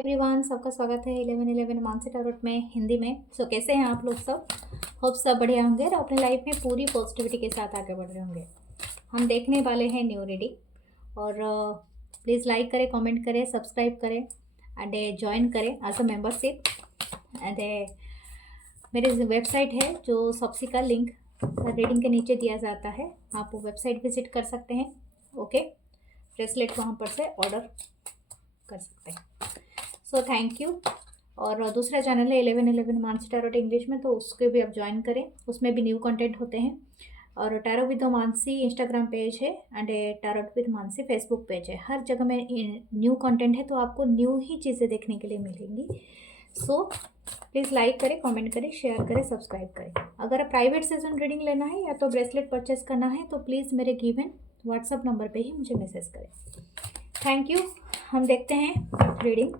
Everyone, सबका स्वागत है 1111 मानसी टैरोट में हिंदी में। कैसे हैं आप लोग सब? होप सब बढ़िया होंगे और अपने लाइफ में पूरी पॉजिटिविटी के साथ आगे बढ़ रहे होंगे। हम देखने वाले हैं न्यू रीडिंग और प्लीज़ लाइक करें, कमेंट करें, सब्सक्राइब करें एंड ज्वाइन करें एज अ मेंबरशिप। एंड मेरी वेबसाइट है जो सबसे का लिंक रीडिंग के नीचे दिया जाता है, आप वो वेबसाइट विजिट कर सकते हैं। ओके, ब्रेसलेट वहाँ पर से ऑर्डर कर सकते हैं। So thank you. और दूसरा चैनल है 1111 मानसी टैरोट इंग्लिश में, तो उसके भी आप ज्वाइन करें, उसमें भी न्यू कंटेंट होते हैं। और tarot with Mansi Instagram page है and tarot with Mansi Facebook page है। हर जगह में न्यू कंटेंट है, तो आपको न्यू ही चीज़ें देखने के लिए मिलेंगी। सो प्लीज़ लाइक करें, कमेंट करें, शेयर करें, सब्सक्राइब करें। अगर प्राइवेट सेशन रीडिंग लेना है या तो ब्रेसलेट परचेस करना है तो प्लीज़ मेरे गिवन व्हाट्सअप नंबर पे ही मुझे मैसेज करें। Thank you. हम देखते हैं रीडिंग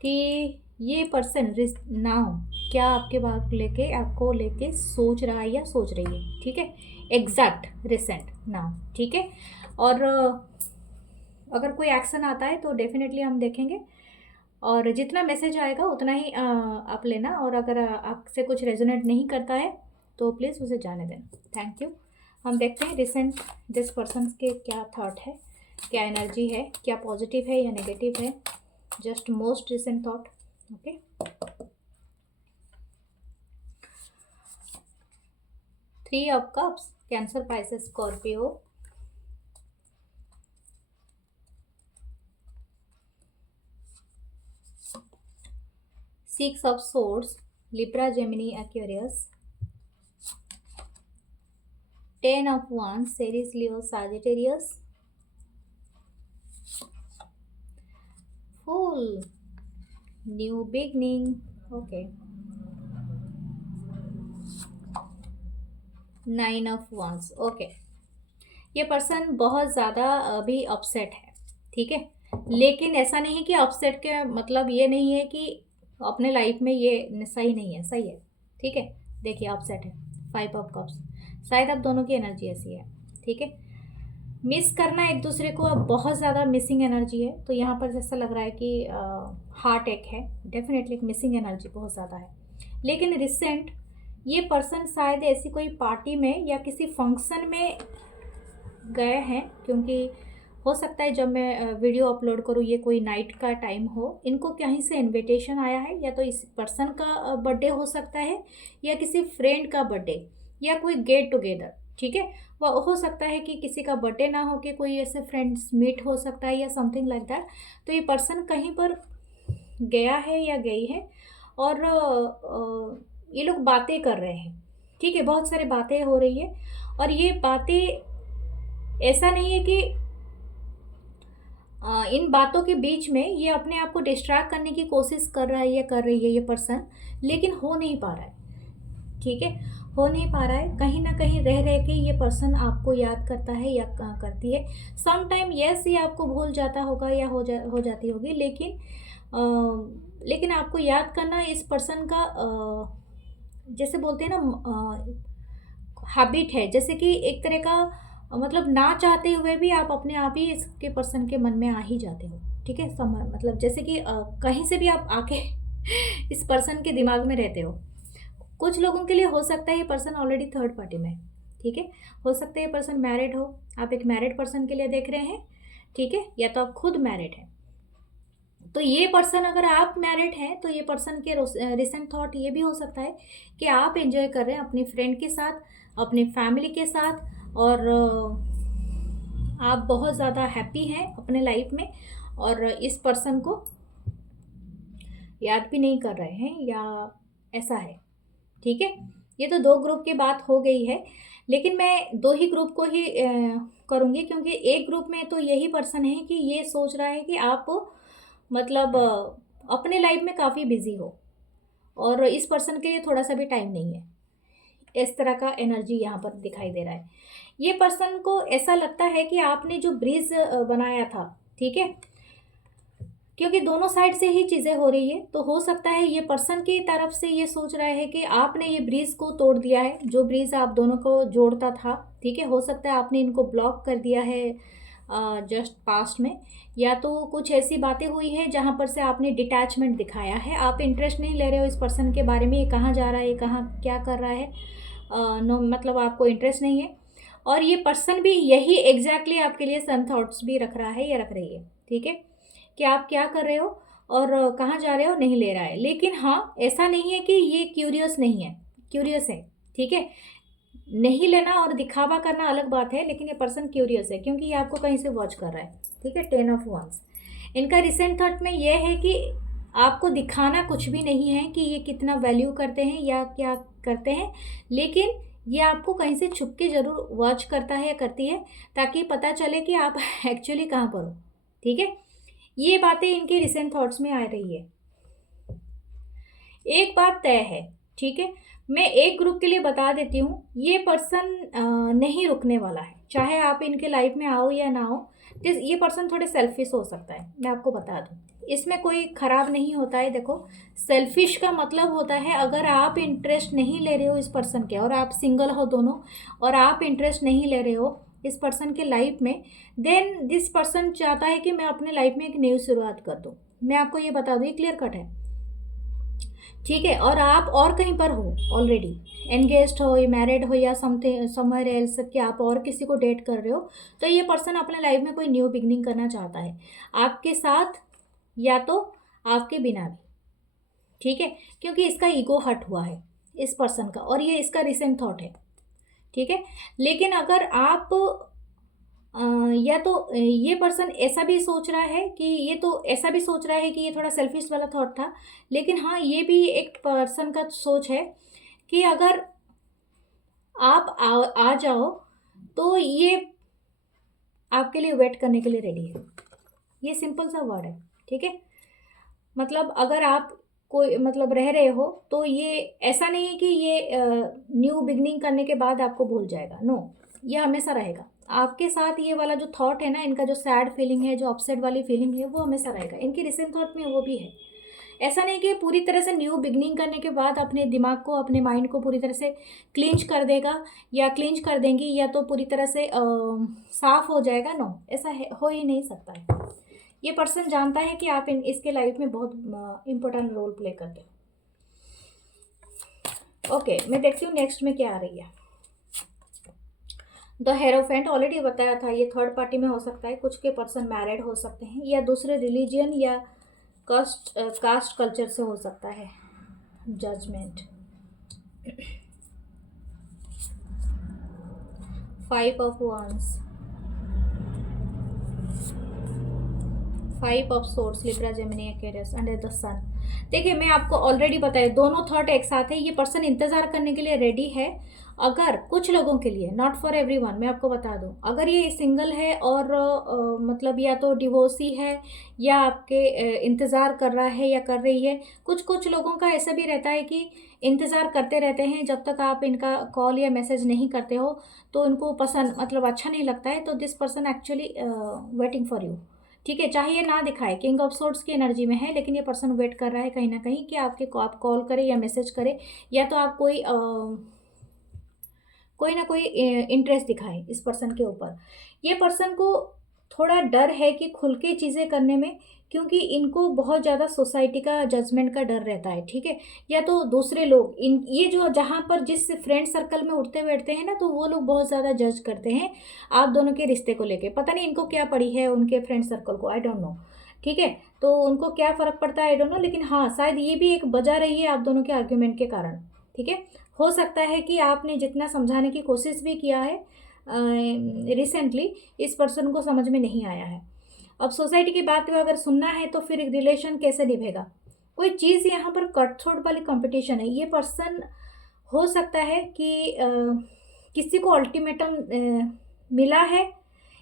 कि ये पर्सन नाउ क्या आपके बात लेके आपको लेके सोच रहा है या सोच रही है। ठीक है, एग्जैक्ट रिसेंट नाउ। ठीक है, और अगर कोई एक्शन आता है तो डेफिनेटली हम देखेंगे, और जितना मैसेज आएगा उतना ही आप लेना। और अगर आपसे कुछ रेजोनेट नहीं करता है तो प्लीज़ उसे जाने देना। Thank you. हम देखते हैं रिसेंट दिस पर्सन के क्या थॉट है, क्या एनर्जी है, क्या पॉजिटिव है या नेगेटिव है। Just most recent thought. Okay, 3 of cups, cancer, Pisces, Scorpio, 6 of swords, Libra, Gemini, Aquarius, 10 of wands, Aries, Leo, Sagittarius, Fool, new beginning. Okay, 9 of wands। Okay, ये person बहुत ज़्यादा अभी upset है। ठीक है, लेकिन ऐसा नहीं कि अपसेट के मतलब ये नहीं है कि अपने लाइफ में ये सही नहीं है, सही है। ठीक है, देखिए अपसेट है, 5 ऑफ कप्स। शायद आप दोनों की एनर्जी ऐसी है। ठीक है, मिस करना एक दूसरे को, अब बहुत ज़्यादा मिसिंग एनर्जी है। तो यहाँ पर जैसा लग रहा है कि हार्ट एक है, डेफिनेटली मिसिंग एनर्जी बहुत ज़्यादा है। लेकिन रिसेंट ये पर्सन शायद ऐसी कोई पार्टी में या किसी फंक्शन में गए हैं, क्योंकि हो सकता है जब मैं वीडियो अपलोड करूँ ये कोई नाइट का टाइम हो, इनको कहीं से इनविटेशन आया है, या तो इस पर्सन का बर्थडे हो सकता है या किसी फ्रेंड का बर्थडे या कोई गेट टुगेदर। ठीक है, वह हो सकता है कि किसी का बर्थडे ना हो, कि कोई ऐसे फ्रेंड्स मीट हो सकता है या समथिंग लाइक दैट। तो ये पर्सन कहीं पर गया है या गई है और ये लोग बातें कर रहे हैं। ठीक है, बहुत सारी बातें हो रही है और ये बातें ऐसा नहीं है कि इन बातों के बीच में ये अपने आप को डिस्ट्रैक्ट करने की कोशिश कर रहा है या कर रही है ये पर्सन, लेकिन हो नहीं पा रहा है। ठीक है, हो नहीं पा रहा है। कहीं ना कहीं रह रह के ये पर्सन आपको याद करता है या करती है। सम टाइम यस, ये आपको भूल जाता होगा या हो जाती होगी, लेकिन आपको याद करना इस पर्सन का जैसे बोलते हैं ना हैबिट है। जैसे कि एक तरह का मतलब ना चाहते हुए भी आप अपने आप ही इसके पर्सन के मन में आ ही जाते हो। ठीक है, समय मतलब जैसे कि कहीं से भी आप आके इस पर्सन के दिमाग में रहते हो। कुछ लोगों के लिए हो सकता है ये पर्सन ऑलरेडी थर्ड पार्टी में है। ठीक है, हो सकता है ये पर्सन मैरिड हो, आप एक मैरिड पर्सन के लिए देख रहे हैं। ठीक है, या तो आप खुद मैरिड हैं। तो ये पर्सन, अगर आप मैरिड हैं तो ये पर्सन के रिसेंट थॉट ये भी हो सकता है कि आप एंजॉय कर रहे हैं अपनी फ्रेंड के साथ, अपनी फैमिली के साथ, और आप बहुत ज़्यादा हैप्पी हैं अपने लाइफ में और इस पर्सन को याद भी नहीं कर रहे हैं या ऐसा है। ठीक है, ये तो 2 ग्रुप की बात हो गई है, लेकिन मैं 2 ही ग्रुप को ही करूँगी, क्योंकि एक ग्रुप में तो यही पर्सन है कि ये सोच रहा है कि आप मतलब अपने लाइफ में काफ़ी बिजी हो और इस पर्सन के लिए थोड़ा सा भी टाइम नहीं है। इस तरह का एनर्जी यहाँ पर दिखाई दे रहा है। ये पर्सन को ऐसा लगता है कि आपने जो ब्रिज बनाया था, ठीक है, क्योंकि दोनों साइड से ही चीज़ें हो रही है, तो हो सकता है ये पर्सन की तरफ से ये सोच रहा है कि आपने ये ब्रिज को तोड़ दिया है, जो ब्रिज आप दोनों को जोड़ता था। ठीक है, हो सकता है आपने इनको ब्लॉक कर दिया है जस्ट पास्ट में, या तो कुछ ऐसी बातें हुई है जहाँ पर से आपने डिटैचमेंट दिखाया है, आप इंटरेस्ट नहीं ले रहे हो इस पर्सन के बारे में, ये कहाँ जा रहा है, ये कहाँ क्या कर रहा है, नो मतलब आपको इंटरेस्ट नहीं है। और ये पर्सन भी यही एग्जैक्टली आपके लिए सन थॉट्स भी रख रहा है या रख रही है, ठीक है, कि आप क्या कर रहे हो और कहाँ जा रहे हो नहीं ले रहा है। लेकिन हाँ, ऐसा नहीं है कि ये क्यूरियस नहीं है, क्यूरियस है, ठीक है। नहीं लेना और दिखावा करना अलग बात है, लेकिन ये पर्सन क्यूरियस है क्योंकि ये आपको कहीं से वॉच कर रहा है, ठीक है। 10 ऑफ वंस, इनका रिसेंट थॉट में ये है कि आपको दिखाना कुछ भी नहीं है कि ये कितना वैल्यू करते हैं या क्या करते हैं, लेकिन ये आपको कहीं से छुप के ज़रूर वॉच करता है या करती है, ताकि पता चले कि आप एक्चुअली कहाँ पर हो, ठीक है। ये बातें इनके रिसेंट थॉट्स में आ रही है। एक बात तय है, ठीक है, मैं एक ग्रुप के लिए बता देती हूँ, ये पर्सन नहीं रुकने वाला है, चाहे आप इनके लाइफ में आओ या ना हो। ये पर्सन थोड़े सेल्फिश हो सकता है, मैं आपको बता दूँ, इसमें कोई ख़राब नहीं होता है। देखो, सेल्फिश का मतलब होता है अगर आप इंटरेस्ट नहीं ले रहे हो इस पर्सन के, और आप सिंगल हो दोनों, और आप इंटरेस्ट नहीं ले रहे हो इस पर्सन के लाइफ में, देन दिस पर्सन चाहता है कि मैं अपने लाइफ में एक नई शुरुआत कर दूँ। मैं आपको ये बता दूँ, ये क्लियर कट है, ठीक है। और आप और कहीं पर हो, ऑलरेडी एंगेज्ड हो या मैरिड हो या समथिंग समवेयर एल्स, कि आप और किसी को डेट कर रहे हो, तो ये पर्सन अपने लाइफ में कोई न्यू बिगनिंग करना चाहता है, आपके साथ या तो आपके बिना भी, ठीक है, क्योंकि इसका ईगो हर्ट हुआ है इस पर्सन का, और ये इसका रिसेंट थॉट है, ठीक है। लेकिन अगर आप या तो ये पर्सन ऐसा भी सोच रहा है कि ये तो ऐसा भी सोच रहा है कि ये थोड़ा सेल्फिश वाला थॉट था, लेकिन हाँ, ये भी एक पर्सन का सोच है कि अगर आप आ जाओ तो ये आपके लिए वेट करने के लिए रेडी है। ये सिंपल सा वर्ड है, ठीक है। मतलब अगर आप कोई मतलब रह रहे हो तो ये ऐसा नहीं है कि ये न्यू बिगनिंग करने के बाद आपको भूल जाएगा, नो, ये हमेशा रहेगा आपके साथ। ये वाला जो थॉट है ना, इनका जो सैड फीलिंग है, जो अपसेट वाली फीलिंग है, वो हमेशा रहेगा। इनके रिसेंट थॉट में वो भी है। ऐसा नहीं कि पूरी तरह से न्यू बिगनिंग करने के बाद अपने दिमाग को, अपने माइंड को पूरी तरह से क्लींच कर देगा या क्लींच कर देंगी, या तो पूरी तरह से साफ हो जाएगा, नो, ऐसा हो ही नहीं सकता है। ये पर्सन जानता है कि आप इसके लाइफ में बहुत इम्पोर्टेंट रोल प्ले करते हो। ओके, मैं देखती हूँ नेक्स्ट में क्या आ रही है। द हेरोफेंट ऑलरेडी बताया था, ये थर्ड पार्टी में हो सकता है, कुछ के पर्सन मैरिड हो सकते हैं या दूसरे रिलीजियन या कास्ट कल्चर से हो सकता है। Judgement, 5 of wands, 5 of swords, Libra, Gemini, Aquarius, under the sun. देखिए, मैं आपको ऑलरेडी बताया, दोनों थॉट एक साथ है। ये पर्सन इंतज़ार करने के लिए रेडी है। अगर कुछ लोगों के लिए, नॉट फॉर एवरीवन, मैं आपको बता दूं, अगर ये सिंगल है और मतलब या तो डिवोर्सी है या आपके इंतज़ार कर रहा है या कर रही है, कुछ कुछ लोगों का ऐसा भी रहता है कि इंतज़ार करते रहते हैं जब तक आप इनका कॉल या मैसेज नहीं करते हो, तो उनको पसंद मतलब अच्छा नहीं लगता है। तो this person actually waiting for you, ठीक है। चाहे ये ना दिखाए, किंग ऑफ सोर्ड्स की एनर्जी में है, लेकिन ये पर्सन वेट कर रहा है कहीं ना कहीं कि आप कॉल करे या मैसेज करे, या तो आप कोई ना कोई इंटरेस्ट दिखाए इस पर्सन के ऊपर। ये पर्सन को थोड़ा डर है कि खुल के चीज़ें करने में, क्योंकि इनको बहुत ज़्यादा सोसाइटी का जजमेंट का डर रहता है, ठीक है। या तो दूसरे लोग, इन ये जो जहाँ पर जिस फ्रेंड सर्कल में उठते बैठते हैं ना, तो वो लोग बहुत ज़्यादा जज करते हैं आप दोनों के रिश्ते को लेके। पता नहीं इनको क्या पड़ी है उनके फ्रेंड सर्कल को, आई डोंट नो, ठीक है। तो उनको क्या फ़र्क पड़ता है, आई डोंट नो, लेकिन हाँ, शायद ये भी एक वजह रही है आप दोनों के आर्ग्यूमेंट के कारण, ठीक है। हो सकता है कि आपने जितना समझाने की कोशिश भी किया है रिसेंटली, इस पर्सन को समझ में नहीं आया है। अब सोसाइटी की बात अगर सुनना है तो फिर रिलेशन कैसे निभेगा। कोई चीज़ यहाँ पर कटथ्रोट वाली कंपटीशन है। ये पर्सन हो सकता है कि किसी को अल्टीमेटम मिला है,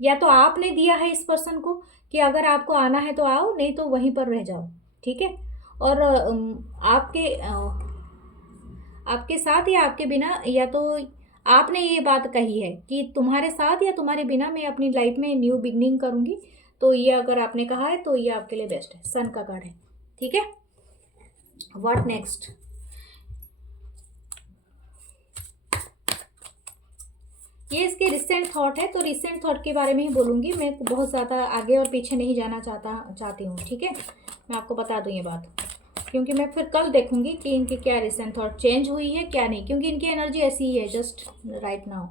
या तो आपने दिया है इस पर्सन को कि अगर आपको आना है तो आओ, नहीं तो वहीं पर रह जाओ, ठीक है। और आपके साथ या आपके बिना, या तो आपने ये बात कही है कि तुम्हारे साथ या तुम्हारे बिना मैं अपनी लाइफ में न्यू बिगनिंग करूँगी, तो ये अगर आपने कहा है तो ये आपके लिए बेस्ट है। सन का कार्ड है, ठीक है। What next. ये इसके रिसेंट थॉट है, तो रिसेंट थॉट के बारे में ही बोलूँगी मैं, बहुत ज़्यादा आगे और पीछे नहीं जाना चाहती हूँ, ठीक है। मैं आपको बता दूँ ये बात, क्योंकि मैं फिर कल देखूँगी कि इनकी क्या रिसेंट थॉट चेंज हुई है क्या नहीं, क्योंकि इनकी एनर्जी ऐसी ही है just right now.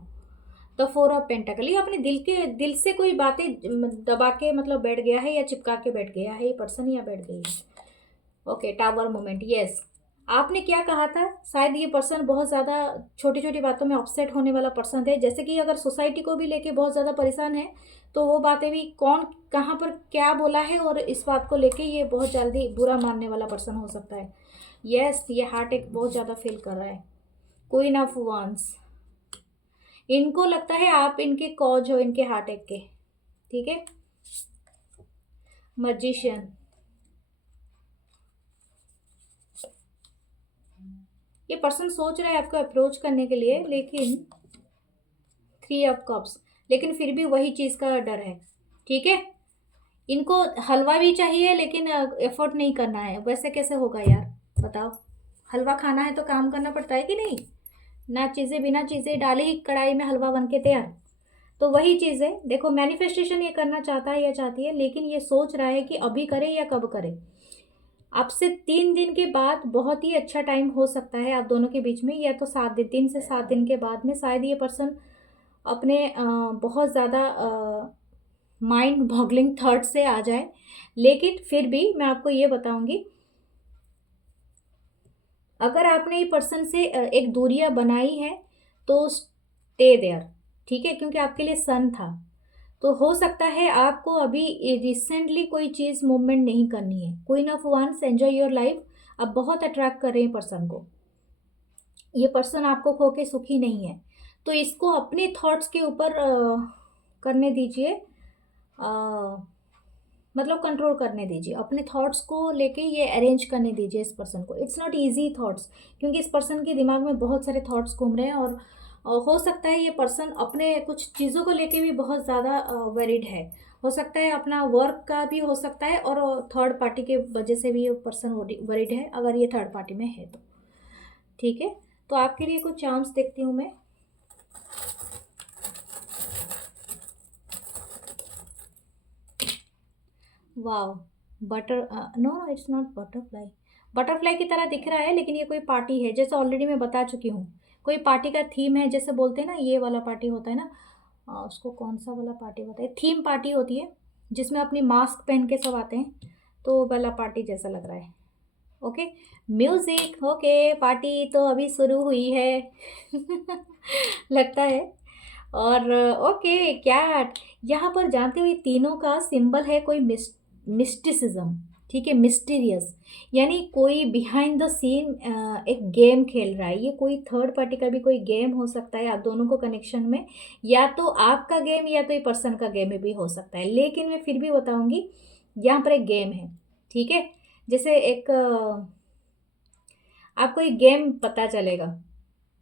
The 4 of pentacle, ये अपने दिल से कोई बातें दबा के मतलब बैठ गया है या चिपका के बैठ गया है ये पर्सन, या बैठ गई है। Okay, tower moment, yes. आपने क्या कहा था, शायद ये पर्सन बहुत ज़्यादा छोटी छोटी बातों में अपसेट होने वाला पर्सन है, जैसे कि अगर सोसाइटी को भी लेके बहुत ज़्यादा परेशान है, तो वो बातें भी कौन कहाँ पर क्या बोला है और इस बात को लेके ये बहुत जल्दी बुरा मानने वाला पर्सन हो सकता है। यस, ये हार्ट एक बहुत ज़्यादा फील कर रहा है। क्वीन ऑफ वांस, इनको लगता है आप इनके कॉज हो इनके हार्ट अटैक के, ठीक है। मैजिशियन, ये पर्सन सोच रहा है आपको अप्रोच करने के लिए, लेकिन 3 ऑफ कप्स, लेकिन फिर भी वही चीज़ का डर है, ठीक है। इनको हलवा भी चाहिए लेकिन एफर्ट नहीं करना है, वैसे कैसे होगा यार बताओ। हलवा खाना है तो काम करना पड़ता है कि नहीं, ना चीज़ें बिना चीज़ें डाले ही कढ़ाई में हलवा बन के तैयार। तो वही चीज़ है, देखो मैनिफेस्टेशन ये करना चाहता है या चाहती है, लेकिन ये सोच रहा है कि अभी करे या कब करे। आपसे 3 दिन के बाद बहुत ही अच्छा टाइम हो सकता है आप दोनों के बीच में, या तो 7 दिन, 3 से 7 दिन के बाद में शायद ये पर्सन अपने बहुत ज़्यादा माइंड बॉगलिंग थॉट से आ जाए। लेकिन फिर भी मैं आपको ये बताऊंगी, अगर आपने ये पर्सन से एक दूरियां बनाई है तो स्टे देयर, ठीक है, क्योंकि आपके लिए सन था। तो हो सकता है आपको अभी रिसेंटली कोई चीज़ मूवमेंट नहीं करनी है। क्वीन ऑफ वांस, एंजॉय योर लाइफ, अब बहुत अट्रैक्ट कर रहे हैं पर्सन को। ये पर्सन आपको खो के सुखी नहीं है, तो इसको अपने थॉट्स के ऊपर करने दीजिए, मतलब कंट्रोल करने दीजिए अपने थॉट्स को लेके, ये अरेंज करने दीजिए इस पर्सन को। इट्स नॉट इजी थॉट्स, क्योंकि इस पर्सन के दिमाग में बहुत सारे थॉट्स घूम रहे हैं, और हो सकता है ये पर्सन अपने कुछ चीज़ों को लेके भी बहुत ज़्यादा वरीड है। हो सकता है अपना वर्क का भी हो सकता है, और थर्ड पार्टी के वजह से भी ये पर्सन वरीड है, अगर ये थर्ड पार्टी में है तो, ठीक है। तो आपके लिए कुछ चांस देखती हूँ मैं। Wow, butter, no no it's not butterfly. Butterfly की तरह दिख रहा है, लेकिन ये कोई पार्टी है, जैसे ऑलरेडी मैं बता चुकी हूँ। कोई पार्टी का थीम है, जैसे बोलते हैं ना ये वाला पार्टी होता है ना, उसको कौन सा वाला पार्टी होता है, थीम पार्टी होती है जिसमें अपनी मास्क पहन के सब आते हैं, तो वाला पार्टी जैसा लग रहा है। ओके, म्यूजिक, ओके, पार्टी तो अभी शुरू हुई है लगता है। और ओके, कैट, यहाँ पर जानते हुए तीनों का सिंबल है कोई मिस्टिसिज्म, ठीक है, मिस्टीरियस, यानी कोई बिहाइंड द सीन एक गेम खेल रहा है। ये कोई थर्ड पार्टी का भी कोई गेम हो सकता है आप दोनों को कनेक्शन में, या तो आपका गेम या तो ये पर्सन का गेम भी हो सकता है, लेकिन मैं फिर भी बताऊंगी यहाँ पर एक गेम है, ठीक है। जैसे एक आपको एक गेम पता चलेगा,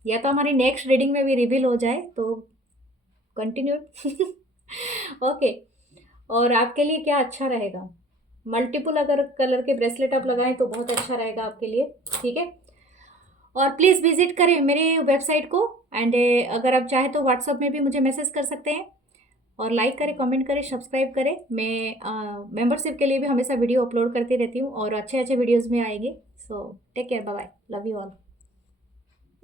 या तो हमारी नेक्स्ट रीडिंग में भी रिवील हो जाए तो कंटिन्यू ओके। और आपके लिए क्या अच्छा रहेगा, मल्टीपल अगर कलर के ब्रेसलेट आप लगाएं तो बहुत अच्छा रहेगा आपके लिए, ठीक है। और प्लीज़ विजिट करें मेरे वेबसाइट को, एंड अगर आप चाहें तो व्हाट्सअप में भी मुझे मैसेज कर सकते हैं, और लाइक करें, कमेंट करें, सब्सक्राइब करें। मैं मेंबरशिप के लिए भी हमेशा वीडियो अपलोड करती रहती हूँ, और अच्छे अच्छे वीडियोज़ में आएंगे। So take care, bye bye, love you all.